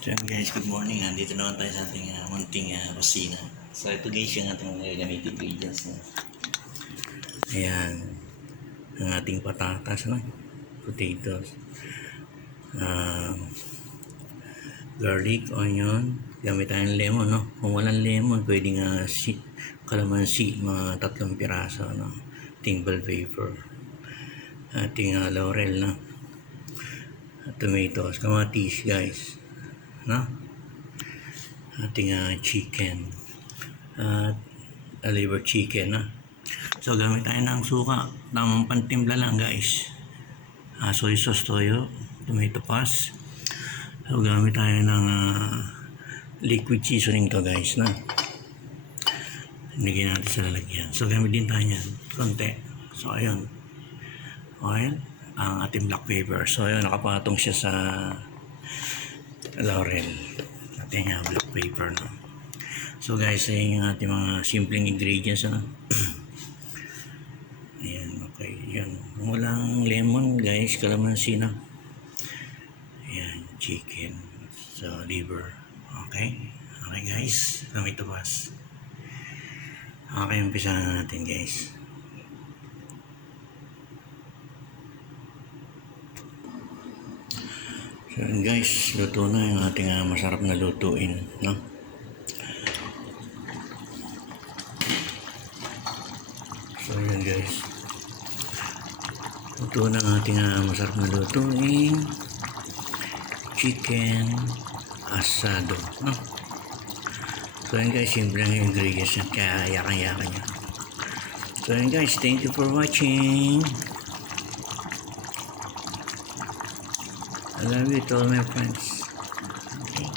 So yan guys, good morning. Dito naman tayo sa ating munting kusina. So ito guys yung ating mga gagamitin ingredients na. Ayan. Ang ating patatas, no? Potatoes. Garlic, onion. Gamit tayong lemon, no? Kung walang lemon, pwedeng kalamansi, mga 3 piraso, no? Ating bell pepper. Ating laurel, no? Tomatoes, kamatis, guys. No? Ating chicken at liver chicken, no? So gamit tayo ng suka, tamang pantimpla lang guys. Soy sauce, toyo, tomato paste. So gamit tayo ng liquid seasoning to guys, no? Nilagyan natin sa lalagyan. So gamit din tayo yan konti. So ayun, oil, ang ating black pepper. So ayun, nakapatong siya sa laurel, ating black pepper, no? So guys, ayun yung ating mga simpleng ingredients, no? Ayan, okay, yan. Walang lemon guys, kalamansi, no? Ayan, chicken, so liver. Okay, okay guys, kami tubas. Okay, umpisa na natin guys. So guys, luto na yung ating masarap na lutuin, no? So yun guys, luto na ang ating masarap na lutuin, chicken asado, no? So yun guys, simple lang yung ingredients niya, kaya yakan-yakan niya. So yun guys, thank you for watching. I love you to all my friends. Okay.